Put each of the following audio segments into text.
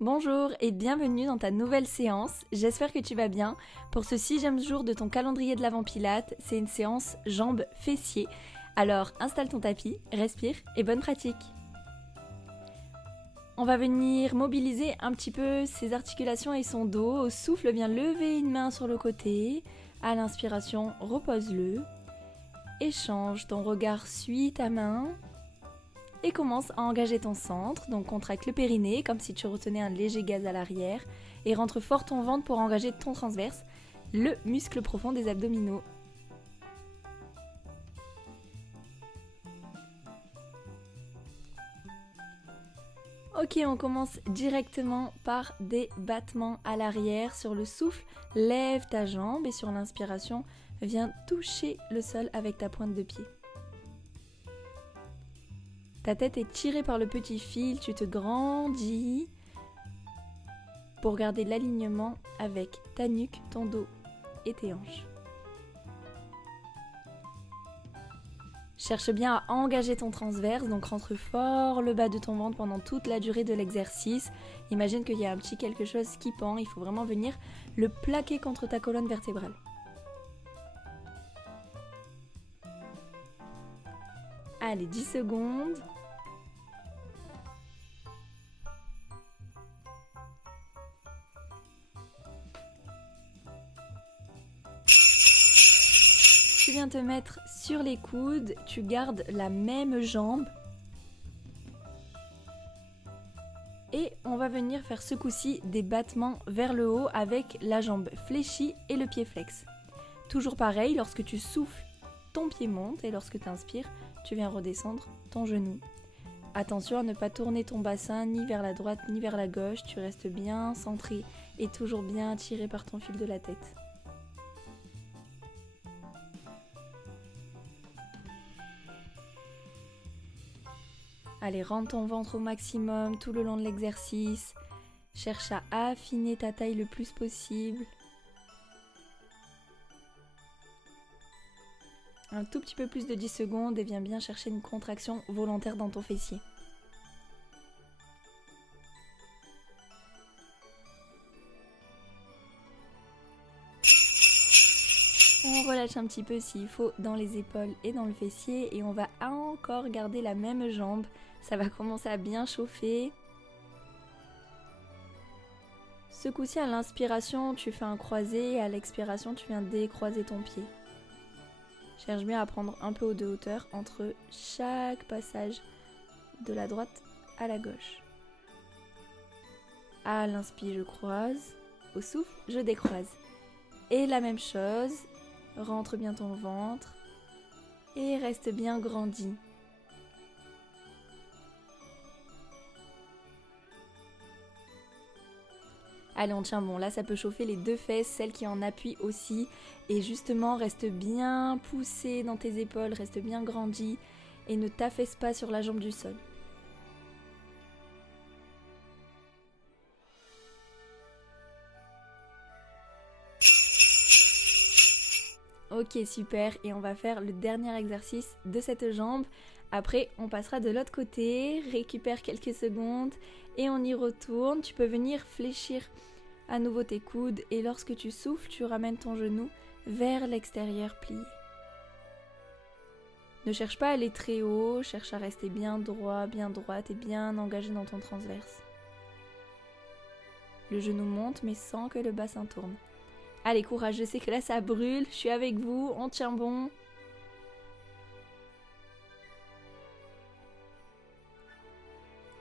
Bonjour et bienvenue dans ta nouvelle séance, j'espère que tu vas bien. Pour ce 6e jour de ton calendrier de l'Avent Pilates, c'est une séance jambes-fessiers. Alors installe ton tapis, respire et bonne pratique. On va venir mobiliser un petit peu ses articulations et son dos. Au souffle, viens lever une main sur le côté. À l'inspiration, repose-le. Échange, ton regard suit ta main. Et commence à engager ton centre, donc contracte le périnée comme si tu retenais un léger gaz à l'arrière et rentre fort ton ventre pour engager ton transverse, le muscle profond des abdominaux. Ok, on commence directement par des battements à l'arrière. Sur le souffle, lève ta jambe et sur l'inspiration, viens toucher le sol avec ta pointe de pied. Ta tête est tirée par le petit fil, tu te grandis pour garder l'alignement avec ta nuque, ton dos et tes hanches. Cherche bien à engager ton transverse, donc rentre fort le bas de ton ventre pendant toute la durée de l'exercice. Imagine qu'il y a un petit quelque chose qui pend, il faut vraiment venir le plaquer contre ta colonne vertébrale. Allez, 10 secondes. Tu viens te mettre sur les coudes, tu gardes la même jambe. Et on va venir faire ce coup-ci des battements vers le haut avec la jambe fléchie et le pied flex. Toujours pareil, lorsque tu souffles, ton pied monte et lorsque tu inspires, tu viens redescendre ton genou. Attention à ne pas tourner ton bassin ni vers la droite ni vers la gauche, tu restes bien centré et toujours bien tiré par ton fil de la tête. Allez, rends ton ventre au maximum tout le long de l'exercice. Cherche à affiner ta taille le plus possible. Un tout petit peu plus de 10 secondes et viens bien chercher une contraction volontaire dans ton fessier. On relâche un petit peu s'il faut dans les épaules et dans le fessier et on va encore garder la même jambe. Ça va commencer à bien chauffer. Ce coup-ci, à l'inspiration, tu fais un croisé et à l'expiration, tu viens décroiser ton pied. Cherche bien à prendre un peu de hauteur entre chaque passage de la droite à la gauche. À l'inspire, je croise. Au souffle, je décroise. Et la même chose, rentre bien ton ventre et reste bien grandi. Allez, on tient bon. Là, ça peut chauffer les deux fesses, celles qui en appuient aussi. Et justement, reste bien poussé dans tes épaules, reste bien grandi et ne t'affaisse pas sur la jambe du sol. Ok, super. Et on va faire le dernier exercice de cette jambe. Après, on passera de l'autre côté, récupère quelques secondes et on y retourne. Tu peux venir fléchir à nouveau tes coudes et lorsque tu souffles, tu ramènes ton genou vers l'extérieur plié. Ne cherche pas à aller très haut, cherche à rester bien droit, bien droite et bien engagé dans ton transverse. Le genou monte mais sans que le bassin tourne. Allez, courage, je sais que là ça brûle, je suis avec vous, on tient bon.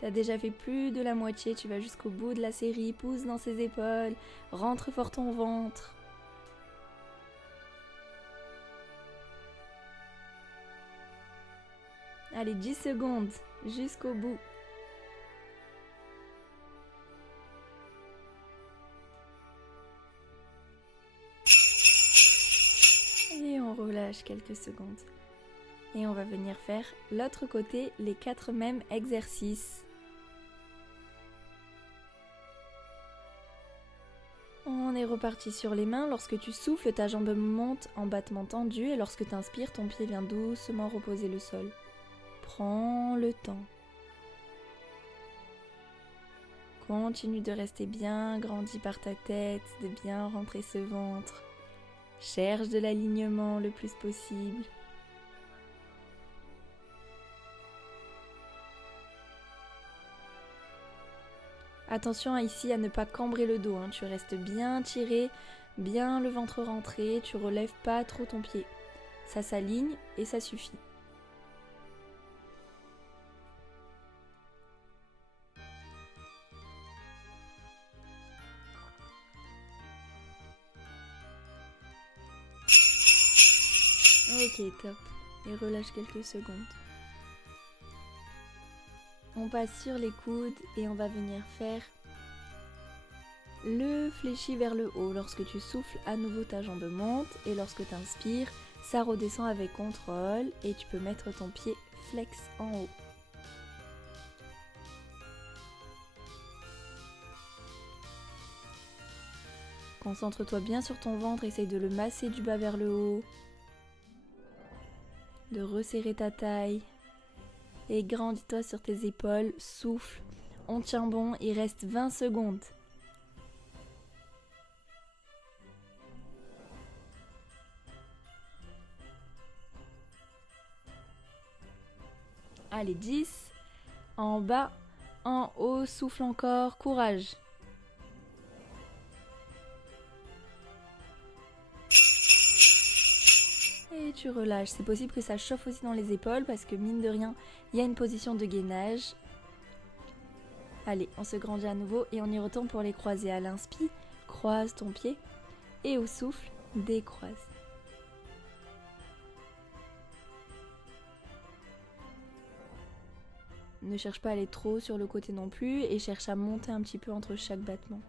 T'as déjà fait plus de la moitié, tu vas jusqu'au bout de la série, pousse dans ses épaules, rentre fort ton ventre. Allez, 10 secondes, jusqu'au bout. Et on relâche quelques secondes. Et on va venir faire l'autre côté, les 4 mêmes exercices. On est reparti sur les mains. Lorsque tu souffles, ta jambe monte en battement tendu et lorsque tu inspires, ton pied vient doucement reposer le sol. Prends le temps. Continue de rester bien grandi par ta tête, de bien rentrer ce ventre. Cherche de l'alignement le plus possible. Attention ici à ne pas cambrer le dos, tu restes bien tiré, bien le ventre rentré, tu relèves pas trop ton pied. Ça s'aligne et ça suffit. Ok, top. Et relâche quelques secondes. On passe sur les coudes et on va venir faire le fléchi vers le haut. Lorsque tu souffles, à nouveau ta jambe monte et lorsque tu inspires, ça redescend avec contrôle et tu peux mettre ton pied flex en haut. Concentre-toi bien sur ton ventre, essaye de le masser du bas vers le haut, de resserrer ta taille et grandis-toi sur tes épaules, souffle, on tient bon, il reste 20 secondes. Allez, 10, en bas, en haut, souffle encore, courage. Et tu relâches. C'est possible que ça chauffe aussi dans les épaules parce que mine de rien, il y a une position de gainage. Allez, on se grandit à nouveau et on y retourne pour les croiser. À l'inspire, croise ton pied et au souffle, décroise. Ne cherche pas à aller trop sur le côté non plus et cherche à monter un petit peu entre chaque battement.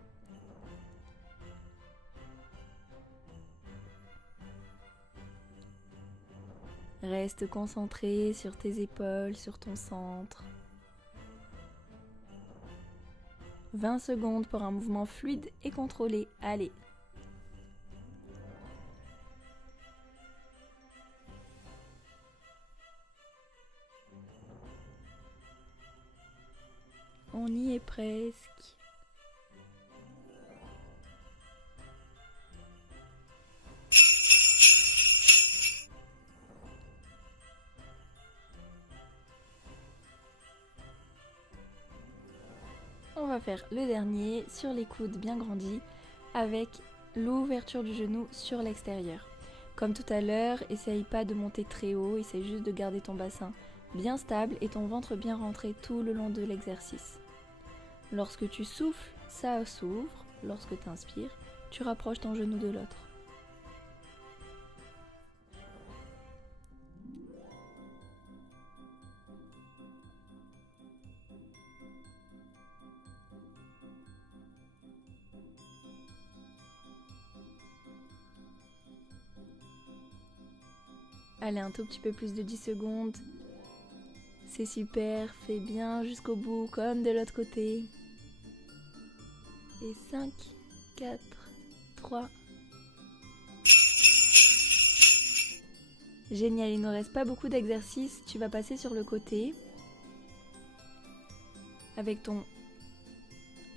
Reste concentré sur tes épaules, sur ton centre. 20 secondes pour un mouvement fluide et contrôlé. Allez. On y est presque. On va faire le dernier sur les coudes bien grandis avec l'ouverture du genou sur l'extérieur. Comme tout à l'heure, essaye pas de monter très haut, essaye juste de garder ton bassin bien stable et ton ventre bien rentré tout le long de l'exercice. Lorsque tu souffles, ça s'ouvre. Lorsque tu inspires, tu rapproches ton genou de l'autre. Allez, un tout petit peu plus de 10 secondes. C'est super, fais bien jusqu'au bout, comme de l'autre côté. Et 5, 4, 3. Génial, il ne reste pas beaucoup d'exercices. Tu vas passer sur le côté. Avec ton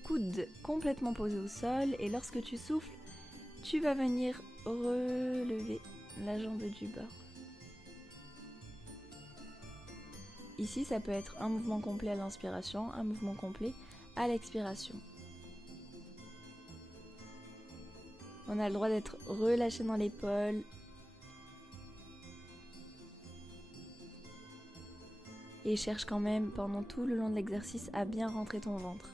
coude complètement posé au sol. Et lorsque tu souffles, tu vas venir relever la jambe du bas. Ici, ça peut être un mouvement complet à l'inspiration, un mouvement complet à l'expiration. On a le droit d'être relâché dans l'épaule. Et cherche quand même pendant tout le long de l'exercice à bien rentrer ton ventre.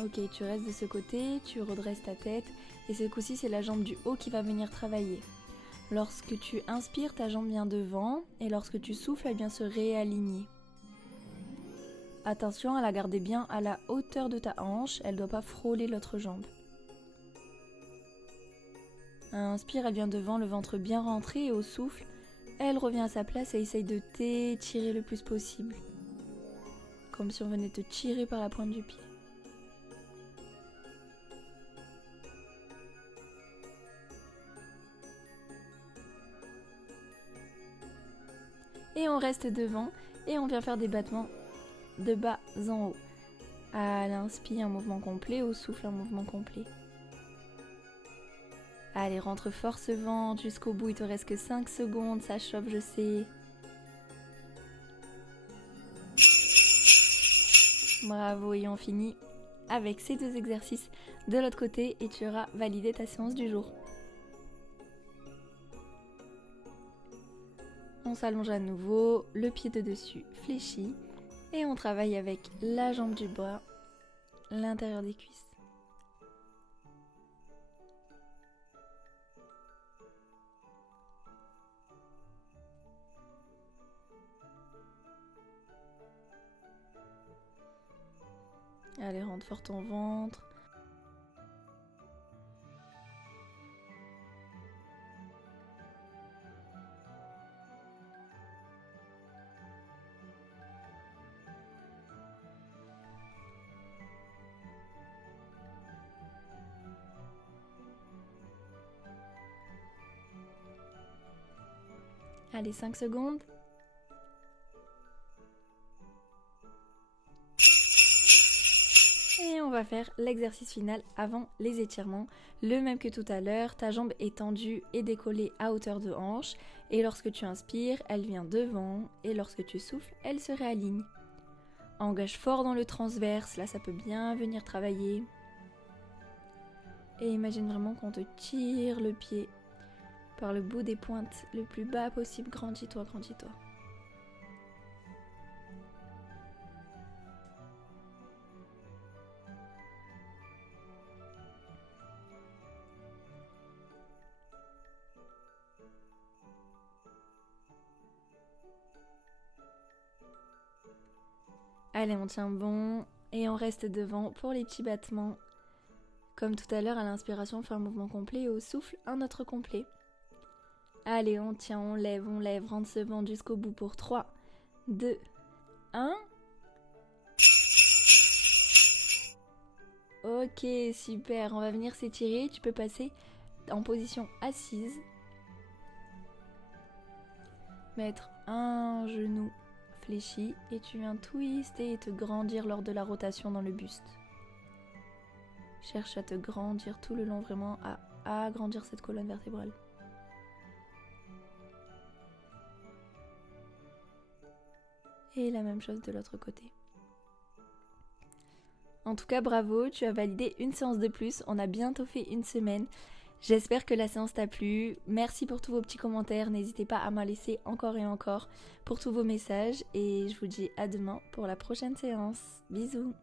Ok, tu restes de ce côté, tu redresses ta tête et ce coup-ci c'est la jambe du haut qui va venir travailler. Lorsque tu inspires, ta jambe vient devant et lorsque tu souffles, elle vient se réaligner. Attention à la garder bien à la hauteur de ta hanche, elle ne doit pas frôler l'autre jambe. Inspire, elle vient devant, le ventre bien rentré et au souffle, elle revient à sa place et essaye de t'étirer le plus possible. Comme si on venait te tirer par la pointe du pied. Et on reste devant et on vient faire des battements de bas en haut. À l'inspire, un mouvement complet, au souffle, un mouvement complet. Allez, rentre fort ce ventre jusqu'au bout, il te reste que 5 secondes, ça chauffe, je sais. Bravo, et on finit avec ces 2 exercices de l'autre côté et tu auras validé ta séance du jour. On s'allonge à nouveau, le pied de dessus fléchi et on travaille avec la jambe du bras, l'intérieur des cuisses. Allez, rentre fort ton ventre. Allez, 5 secondes. Et on va faire l'exercice final avant les étirements. Le même que tout à l'heure, ta jambe est tendue et décollée à hauteur de hanche. Et lorsque tu inspires, elle vient devant. Et lorsque tu souffles, elle se réaligne. Engage fort dans le transverse, là ça peut bien venir travailler. Et imagine vraiment qu'on te tire le pied par le bout des pointes le plus bas possible. Grandis-toi, grandis-toi. Allez, on tient bon et on reste devant pour les petits battements. Comme tout à l'heure, à l'inspiration, on fait un mouvement complet et au souffle, un autre complet. Allez, on tient, on lève, rentre ce ventre jusqu'au bout pour 3, 2, 1. Ok, super, on va venir s'étirer. Tu peux passer en position assise. Mettre un genou fléchi et tu viens twister et te grandir lors de la rotation dans le buste. Cherche à te grandir tout le long, vraiment à agrandir cette colonne vertébrale. Et la même chose de l'autre côté. En tout cas, bravo, tu as validé une séance de plus. On a bientôt fait une semaine. J'espère que la séance t'a plu. Merci pour tous vos petits commentaires. N'hésitez pas à m'en laisser encore et encore pour tous vos messages. Et je vous dis à demain pour la prochaine séance. Bisous.